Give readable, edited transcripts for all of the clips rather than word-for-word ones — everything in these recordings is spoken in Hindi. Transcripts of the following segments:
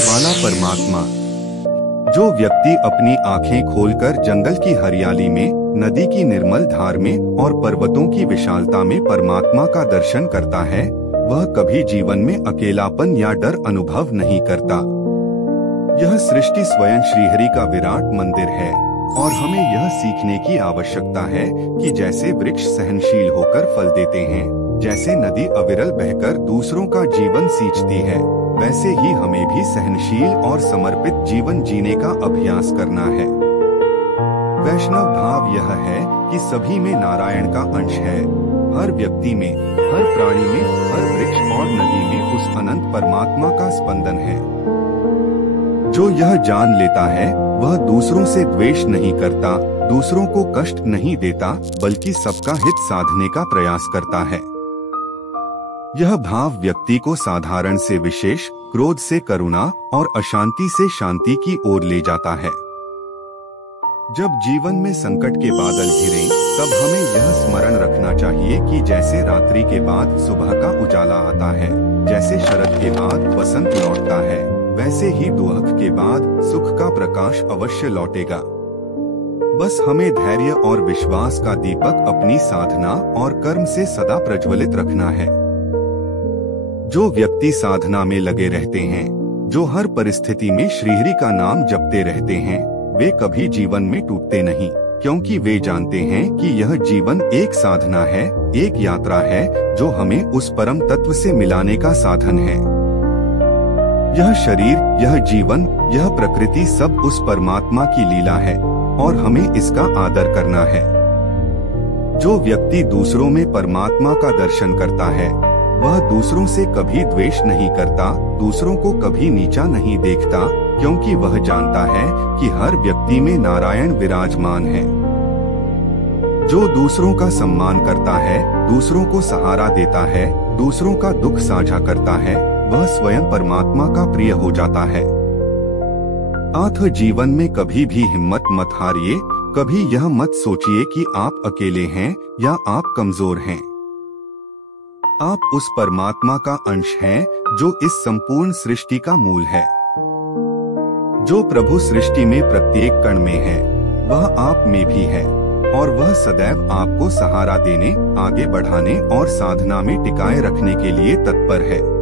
वाला परमात्मा। जो व्यक्ति अपनी आंखें खोलकर जंगल की हरियाली में, नदी की निर्मल धार में और पर्वतों की विशालता में परमात्मा का दर्शन करता है, वह कभी जीवन में अकेलापन या डर अनुभव नहीं करता। यह सृष्टि स्वयं श्रीहरि का विराट मंदिर है और हमें यह सीखने की आवश्यकता है कि जैसे वृक्ष सहनशील होकर फल देते हैं, जैसे नदी अविरल बहकर दूसरों का जीवन सींचती है, वैसे ही हमें भी सहनशील और समर्पित जीवन जीने का अभ्यास करना है। वैष्णव भाव यह है कि सभी में नारायण का अंश है। हर व्यक्ति में, हर प्राणी में, हर वृक्ष और नदी में उस अनंत परमात्मा का स्पंदन है। जो यह जान लेता है वह दूसरों से द्वेष नहीं करता, दूसरों को कष्ट नहीं देता, बल्कि सबका हित साधने का प्रयास करता है। यह भाव व्यक्ति को साधारण से विशेष, क्रोध से करुणा और अशांति से शांति की ओर ले जाता है। जब जीवन में संकट के बादल घिरें, तब हमें यह स्मरण रखना चाहिए कि जैसे रात्रि के बाद सुबह का उजाला आता है, जैसे शरद के बाद बसंत लौटता है, वैसे ही दुख के बाद सुख का प्रकाश अवश्य लौटेगा। बस हमें धैर्य और विश्वास का दीपक अपनी साधना और कर्म से सदा प्रज्वलित रखना है। जो व्यक्ति साधना में लगे रहते हैं, जो हर परिस्थिति में श्रीहरि का नाम जपते रहते हैं, वे कभी जीवन में टूटते नहीं, क्योंकि वे जानते हैं कि यह जीवन एक साधना है, एक यात्रा है जो हमें उस परम तत्व से मिलाने का साधन है। यह शरीर, यह जीवन, यह प्रकृति सब उस परमात्मा की लीला है और हमें इसका आदर करना है। जो व्यक्ति दूसरों में परमात्मा का दर्शन करता है, वह दूसरों से कभी द्वेष नहीं करता, दूसरों को कभी नीचा नहीं देखता, क्योंकि वह जानता है कि हर व्यक्ति में नारायण विराजमान है। जो दूसरों का सम्मान करता है, दूसरों को सहारा देता है, दूसरों का दुख साझा करता है, वह स्वयं परमात्मा का प्रिय हो जाता है। अतः जीवन में कभी भी हिम्मत मत हारिए, कभी यह मत सोचिए कि आप अकेले हैं या आप कमजोर हैं। आप उस परमात्मा का अंश हैं जो इस संपूर्ण सृष्टि का मूल है। जो प्रभु सृष्टि में प्रत्येक कण में है, वह आप में भी है और वह सदैव आपको सहारा देने, आगे बढ़ाने और साधना में टिकाए रखने के लिए तत्पर है।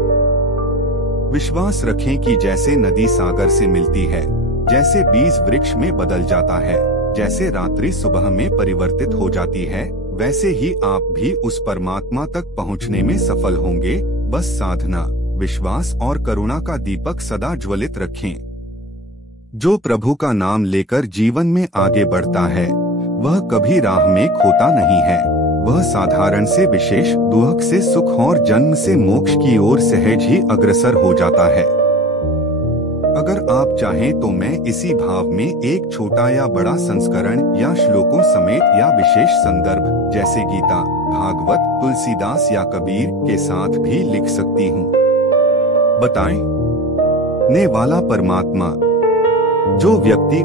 विश्वास रखें कि जैसे नदी सागर से मिलती है, जैसे बीज वृक्ष में बदल जाता है, जैसे रात्रि सुबह में परिवर्तित हो जाती है, वैसे ही आप भी उस परमात्मा तक पहुंचने में सफल होंगे। बस साधना, विश्वास और करुणा का दीपक सदा ज्वलित रखें। जो प्रभु का नाम लेकर जीवन में आगे बढ़ता है, वह कभी राह में खोता नहीं है। वह साधारण से विशेष, दुख से सुख और जन्म से मोक्ष की ओर सहज ही अग्रसर हो जाता है। अगर आप चाहें तो मैं इसी भाव में एक छोटा या बड़ा संस्करण या श्लोकों समेत या विशेष संदर्भ जैसे गीता, भागवत, तुलसीदास या कबीर के साथ भी लिख सकती हूँ। बताएं। ने वाला परमात्मा। जो व्यक्ति